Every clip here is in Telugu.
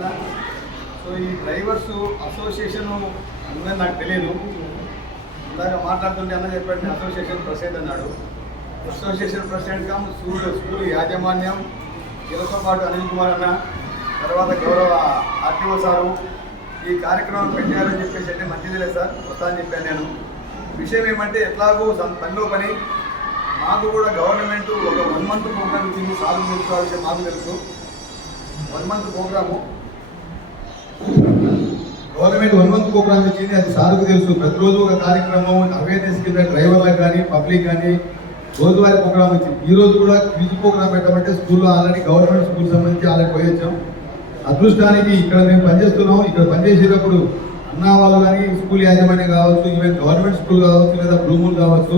సో ఈ డ్రైవర్స్ అసోసియేషన్ ఉందని నాకు తెలియదు. ఇందాక మాట్లాడుతుంటే అన్న చెప్పండి, అసోసియేషన్ ప్రెసిడెంట్ అన్నాడు. అసోసియేషన్ ప్రెసిడెంట్గా స్కూల్ యాజమాన్యం, వీళ్ళతో పాటు అనిల్ కుమార్ అన్న, తర్వాత గౌరవ ఆర్టీఓ సారు ఈ కార్యక్రమం పెట్టారని చెప్పేసి అంటే మంచిది లేదు సార్, వస్తా అని చెప్పాను నేను. విషయం ఏమంటే ఎట్లాగూ పనిలో పని మాకు కూడా గవర్నమెంట్ ఒక 1 month ప్రోగ్రామ్ ఇచ్చింది. సాగు చేసుకోవాల్సి మాకు తెలుసు. 1 month program government 1 month program ఇచ్చింది, అది సార్కు తెలుసు. ప్రతిరోజు ఒక కార్యక్రమం అవేర్నెస్ కింద డ్రైవర్లకు కానీ పబ్లిక్ కానీ రోజువారీ ప్రోగ్రామ్ ఇచ్చింది. ఈ రోజు కూడా క్విజ్ ప్రోగ్రామ్ పెట్టమంటే స్కూల్లో ఆల్రెడీ గవర్నమెంట్ స్కూల్ సంబంధించి ఆల్రెడీ పోయి వచ్చాం. అదృష్టానికి ఇక్కడ మేము పనిచేస్తున్నాం. ఇక్కడ పనిచేసేటప్పుడు అన్నా వాళ్ళు కానీ స్కూల్ యాజమాన్యం కావచ్చు, ఈవెన్ గవర్నమెంట్ స్కూల్ కావచ్చు, లేదా బ్లూమూల్ కావచ్చు,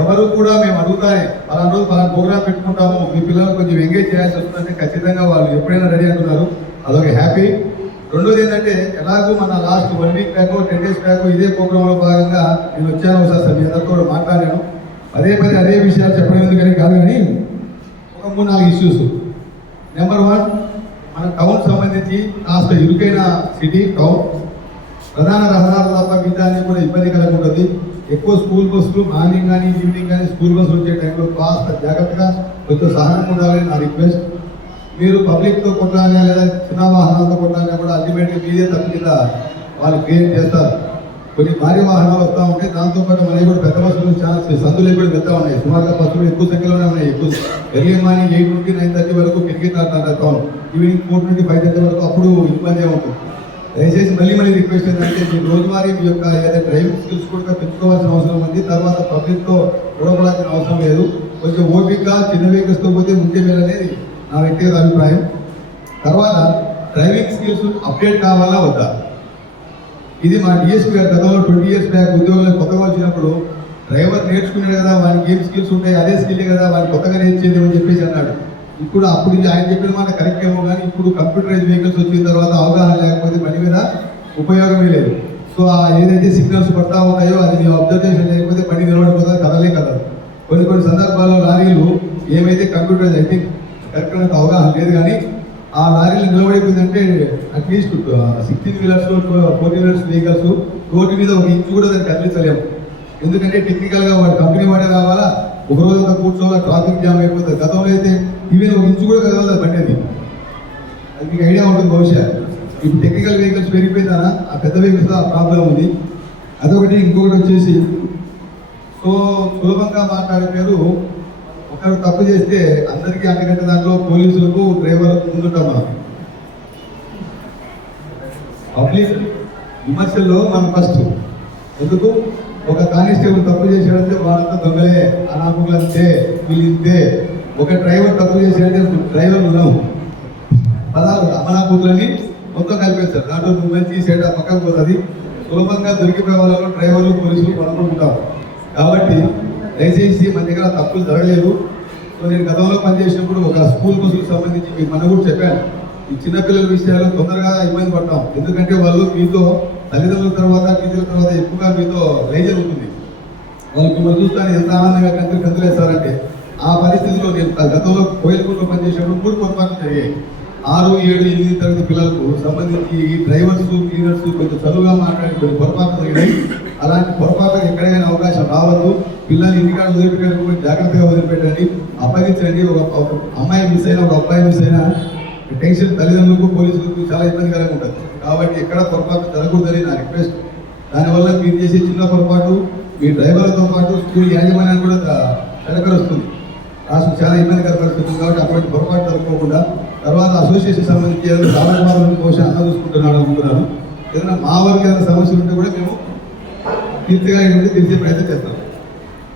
ఎవరు కూడా మేము అడుగుతానే పలానా రోజు పలానా ప్రోగ్రామ్ పెట్టుకుంటాము, మీ పిల్లలు కొంచెం ఎంగేజ్ చేయాల్సి వస్తుందంటే ఖచ్చితంగా వాళ్ళు ఎప్పుడైనా రెడీ అంటున్నారు. అదొక హ్యాపీ. రెండోది ఏంటంటే ఎలాగో మన last 1 week back 10 days back ఇదే ప్రోగ్రాంలో భాగంగా నేను వచ్చాను ఒకసారి సార్, మీ అందరితో కూడా మాట్లాడాను. పదే అదే విషయాలు చెప్పడం ఎందుకని కాదు, కానీ ఒక 3-4 ఇష్యూస్. నెంబర్ 1, మన టౌన్ సంబంధించి కాస్త ఇరుకైన సిటీ టౌన్, ప్రధాన రహదారుల తప్ప మిగతాన్ని కూడా ఇబ్బంది కలిగి ఉంటుంది. ఎక్కువ స్కూల్ బస్సులు మార్నింగ్ కానీ ఈవినింగ్ కానీ స్కూల్ బస్సులు వచ్చే టైంలో కాస్త జాగ్రత్తగా కొంచెం సహనం ఉండాలని నా రిక్వెస్ట్. మీరు పబ్లిక్తో కొట్టాలన్నా లేదా చిన్న వాహనాలతో కొట్టాలన్నా కూడా అల్టిమేట్గా మీదే తప్పు కింద వాళ్ళు క్రియేట్ చేస్తారు. కొన్ని భారీ వాహనాలు వస్తూ ఉంటాయి, దాంతోపాటు మనకి కూడా పెద్ద బస్సులు చాలా సందులు కూడా వెళ్తూ ఉన్నాయి. సుమారుగా బస్సులు ఎక్కువ సంఖ్యలోనే ఉన్నాయి. ఎక్కువ ఎర్లీ మార్నింగ్ 8 నుండి 9:30 వరకు క్రికెట్ ఆడుతుంటాం. ఈవినింగ్ 4 నుండి 5:30 వరకు అప్పుడు ఇబ్బంది ఉంటుంది. దయచేసి మళ్ళీ రిక్వెస్ట్ ఏంటంటే మీ రోజువారీ మీ యొక్క ఏదైతే డ్రైవింగ్ స్కిల్స్ కూడా పెంచుకోవాల్సిన అవసరం ఉంది. తర్వాత పబ్లిక్తో గొడవపడాల్సిన అవసరం లేదు. కొంచెం ఓపికగా చిన్న వెహికల్స్తో పోతే ఉంటే మేలనేది నా వ్యక్తిగత అభిప్రాయం. తర్వాత డ్రైవింగ్ స్కిల్స్ అప్డేట్ కావాలా వద్దా, ఇది మా డిఎస్పీ గారు గతంలో 20 years బ్యాక్ ఉద్యోగులకు కొత్తగా వచ్చినప్పుడు డ్రైవర్ నేర్చుకున్నాడు కదా, వానికి ఏం స్కిల్స్ ఉంటాయి అదే స్కిల్ కదా, వానికి కొత్తగా నేర్చేది అని చెప్పేసి అన్నాడు. ఇప్పుడు అప్పుడు ఆయన చెప్పిన మాట కరెక్ట్ ఏమో, కానీ ఇప్పుడు కంప్యూటరైజ్ వెహికల్స్ వచ్చిన తర్వాత అవగాహన లేకపోతే బండి మీద ఉపయోగమే లేదు. సో ఏదైతే సిగ్నల్స్ పడతా ఉంటాయో అది మీ అబ్జర్వేషన్ లేకపోతే బండి నిలబడిపోతుంది, కదలే కదా. కొన్ని సందర్భాల్లో లారీలు ఏమైతే కంప్యూటరైజ్ అయితే కరెక్ట్ అనేది అవగాహన లేదు, కానీ ఆ లారీలు నిలబడిపోయిందంటే అట్లీస్ట్ 16 wheelers 14 wheelers వెహికల్స్ రోడ్డు మీద 1 inch కూడా దాన్ని కదిలించలేము. ఎందుకంటే టెక్నికల్గా వాడు కంపెనీ వాడే రావాలా, ఒక రోజంతా కూర్చోవాలా, ట్రాఫిక్ జామ్ అయిపోతుంది. గతంలో అయితే ఈవెన్ 1 inch కూడా కదలదు బండి. అది మీకు ఐడియా ఉంటుంది బహుశా. ఇప్పుడు టెక్నికల్ వెహికల్స్ పెరిగిపోయిందా, ఆ పెద్ద వెహికల్స్ ఆ ప్రాబ్లం ఉంది. అదొకటి. ఇంకొకటి వచ్చేసి సో సులభంగా మాట్లాడే పేరు, ఒకరు తప్పు చేస్తే అందరికీ అంతకంటే దాంట్లో పోలీసులకు డ్రైవర్లకు ముందుంటాం. మనం పబ్లిక్ విమర్శల్లో మనం ఫస్ట్ ఎందుకు, ఒక కానిస్టేబుల్ తప్పు చేశాడంటే వాళ్ళంతా దొంగలే, అనామకులు అంతే, వీళ్ళు ఇంతే. ఒక డ్రైవర్ తప్పు చేశాడంటే డ్రైవర్లు ఉన్నావు పదాలు అమనాపూర్లని మొత్తం కలిపేస్తారు. దాంట్లో నువ్వు మంచి సెట్ పక్కకు పోతుంది. సులభంగా దొరికిపోయే వాళ్ళలో డ్రైవర్లు పోలీసులు పనుకుంటాం. కాబట్టి దయచేసి మన దగ్గర తప్పులు జరగలేదు. సో నేను గతంలో పనిచేసినప్పుడు ఒక స్కూల్ బస్సులకు సంబంధించి మీకు మన కూడా చెప్పాను, ఈ చిన్నపిల్లల విషయాలు తొందరగా ఇబ్బంది పడతాం. ఎందుకంటే వాళ్ళు మీతో తల్లిదండ్రుల తర్వాత టీచర్ల తర్వాత ఎక్కువగా మీతో రైజర్ ఉంటుంది. వాళ్ళు మిమ్మల్ని చూస్తాను ఎంత ఆనందంగా కంతులేస్తారంటే, ఆ పరిస్థితిలో నేను గతంలో కోయిలకుంటలో పనిచేసినప్పుడు 3 పొరపాట్లు జరిగాయి. 6, 7, 8 తరగతి పిల్లలకు సంబంధించి ఈ డ్రైవర్స్ క్లీనర్స్ కొంచెం చదువుగా మాట్లాడి కొన్ని పొరపాట్లు జరిగినాయి. అలాంటి పొరపాట్లకు ఎక్కడైనా అవకాశం రావద్దు. పిల్లల్ని ఇంటికాడ వదిలిపెట్టడానికి జాగ్రత్తగా వదిలిపెట్టండి, అప్పగించండి. ఒక అమ్మాయి మిస్ అయినా ఒక అబ్బాయి మిస్ అయినా టెన్షన్ తల్లిదండ్రులకు పోలీసులకు చాలా ఇబ్బందికరంగా ఉంటుంది. కాబట్టి ఎక్కడ పొరపాటు జరగకూడదని నా రిక్వెస్ట్. దానివల్ల మీరు చేసే చిన్న పొరపాటు మీ డ్రైవర్లతో పాటు స్కూల్ యాజమాన్యాన్ని కూడా వెనకరుస్తుంది, రాష్ట్రం చాలా ఇబ్బందికర పరిస్థితుంది. కాబట్టి అటువంటి పొరపాటు జరగకుండా తర్వాత అసోసియేషన్ సంబంధించి ఏదైనా రావడం బహుశా అన్న చూసుకుంటున్నాను అనుకుంటున్నాను. ఏదైనా మా వారికి ఏదైనా సమస్యలు ఉంటే కూడా మేము తీర్చే ప్రయత్నం చేస్తాం.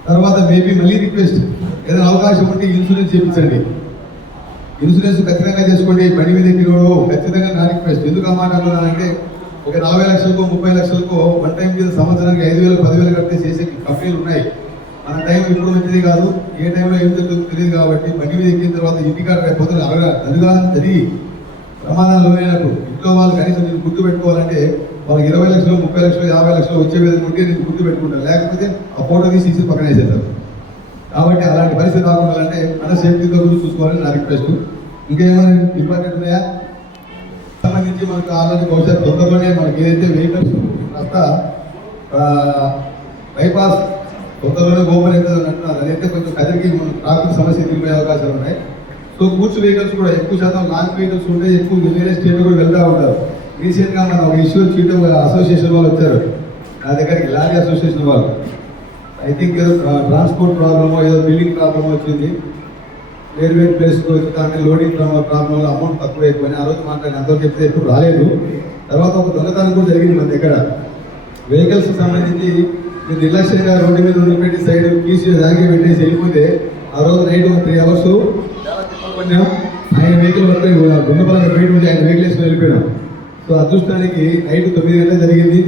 తర్వాత మేబీ మళ్ళీ రిక్వెస్ట్, ఏదైనా అవకాశం ఉంటే ఇన్సూరెన్స్ చేయించండి. ఇన్సూరెన్స్ ఖచ్చితంగా చేసుకోండి. బండి మీద ఎక్కినోడు ఖచ్చితంగా నా రిక్వెస్ట్. ఎందుకు ఆ మాట అన్నానంటే, ఒక 40 లక్షలకో 30 లక్షలకో వన్ టైం మీద సంవత్సరానికి 5,000 10,000 కడితే చేసే కంపెనీలు ఉన్నాయి. మన టైం ఇప్పుడు మంచిది కాదు, ఏ టైంలో ఏం జరుగుతుందో తెలియదు. కాబట్టి బండి మీద ఎక్కిన తర్వాత ఇంటికాడ రేపు జరిగి ప్రమాదాలు లోనైనప్పుడు ఇంట్లో వాళ్ళు కనీసం నేను గుర్తు పెట్టుకోవాలంటే వాళ్ళకి 20 లక్షలు 30 లక్షలు 50 లక్షలు వచ్చే విధంగా ఉంటే నేను గుర్తు పెట్టుకుంటాను. లేకపోతే ఆ ఫోటో తీసి పక్కన వేసేస్తారు. కాబట్టి అలాంటి పరిస్థితి రాకుండాలంటే మన సేఫ్టీతో గురించి చూసుకోవాలని నా రిక్వెస్ట్. ఇంకేమైనా ఇంపార్టెంట్ ఉన్నాయా? సంబంధించి మనకు ఆల్రెడీ బహుశా తొందరలోనే మనకి ఏదైతే వెహికల్స్ కాస్త బైపాస్ తొందరలోనే ఓపెన్ అవుతుంది అంటున్నారు. అదైతే కొంచెం కదిరికి ట్రాఫిక్ సమస్య ఎదుర్కొనే అవకాశాలు ఉన్నాయి. సో గూడ్స్ వెహికల్స్ కూడా ఎక్కువ శాతం లాంగ్ వెహికల్స్ ఉంటే ఎక్కువ వేరే స్టేట్ కూడా వెళ్తూ ఉంటారు. రీసెంట్గా మన ఒక ఇష్యూ చేయడం అసోసియేషన్ వాళ్ళు వచ్చారు నా దగ్గరికి, లారీ అసోసియేషన్ వాళ్ళు. ఐ థింక్ ఏదో ట్రాన్స్పోర్ట్ ప్రాబ్లమో ఏదో బిల్డింగ్ ప్రాబ్లమ్ వచ్చింది, వేరు ప్లేస్కి వచ్చి దాంట్లో లోడింగ్ ప్రాబ్లం అమౌంట్ తక్కువ అయిపోయినాయి. ఆ రోజు మాట్లాడిన అందరూ చెప్తే ఎప్పుడు రాలేదు. తర్వాత ఒక దొంగతనం కూడా జరిగింది మన దగ్గర. వెహికల్స్ సంబంధించి మీరు నిర్లక్ష్యంగా రోడ్డు మీద వదిలిపెట్టి సైడ్ తీసి దాగి పెట్టేసి వెళ్ళిపోతే ఆ రోజు నైట్ ఒక 3 hours చాలా తిప్పలు పడినాం. ఆయన వెహికల్ వస్తే గుండెపరంగా బయట ఉండి ఆయన వెహికల్ వేసుకుని వెళ్ళిపోయినాం. సో అదృష్టానికి నైట్ 9 గంటలకు జరిగింది.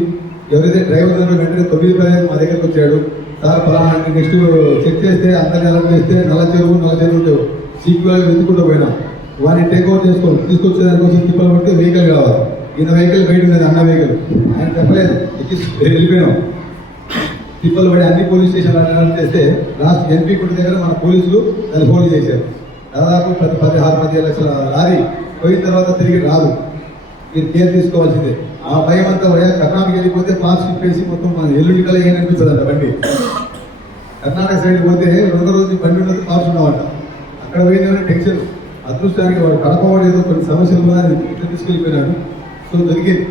ఎవరైతే డ్రైవర్ ఉన్నారో వెంటనే 9 మా దగ్గరకు వచ్చాడు. సార్ ఫలానా నెక్స్ట్ చెక్ చేస్తే అందరినీ అలర్ట్ చేస్తే నల్ల చెరువు సీక్వెల్గా వెతుకుంటూ పోయినాం. వాడిని టేక్ ఓవర్ తీసుకొచ్చేదానికోసం తిప్పలు పడితే వెహికల్ కావాలి. ఈయన వెహికల్ బయట ఉన్నది, అన్న వెహికల్. ఆయన చెప్పలేదు, వెళ్ళిపోయినాం. తిప్పలు పడి అన్ని పోలీస్ స్టేషన్లు అలర్ట్ చేస్తే లాస్ట్ ఎన్పీ కొట్టి దగ్గర మన పోలీసులు దాన్ని హోల్డ్ చేశారు. దాదాపు 16-17 లక్షల లారీ పోయిన తర్వాత తిరిగి రాదు. మీరు కేర్ తీసుకోవాల్సిందే. ఆ భయం అంతా కర్ణాటక వెళ్ళిపోతే పాస్ తిప్పేసి మొత్తం మన ఎల్లుండి కల ఏం అనిపిస్తుంది అంట బండి. కర్ణాటక సైడ్ పోతే 2 రోజు బండి ఉండదు, పాస్ ఉండవంట. అక్కడ పోయిందని టెన్షన్. అదృష్టానికి వాడు కడపవాడు ఏదో కొన్ని సమస్యలు ఉన్నాయని తీసుకెళ్ళిపోయినాడు. సో దొరికింది.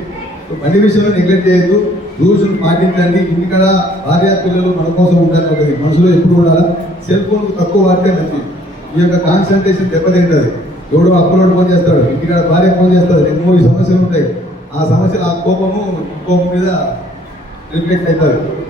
సో బండి విషయంలో నెగ్లెక్ట్ చేయొద్దు, రూల్స్ పాటించండి. ఇంటికాడ భార్య పిల్లలు మన కోసం ఉండాలి, ఒకటి మనసులో ఎప్పుడు ఉండాలా. సెల్ ఫోన్ తక్కువ వాడితే మంచిది. ఈ యొక్క కాన్సన్ట్రేషన్ దెబ్బతింటుంది. ఎవడో అప్లోడ్ ఫోన్ చేస్తాడు, ఇంటికాడ భార్య ఫోన్ చేస్తాడు, 2-3 సమస్యలు ఉంటాయి. ఆ సమస్యలు ఆ కోపం మీద రిఫ్లెక్ట్ అవుతుంది.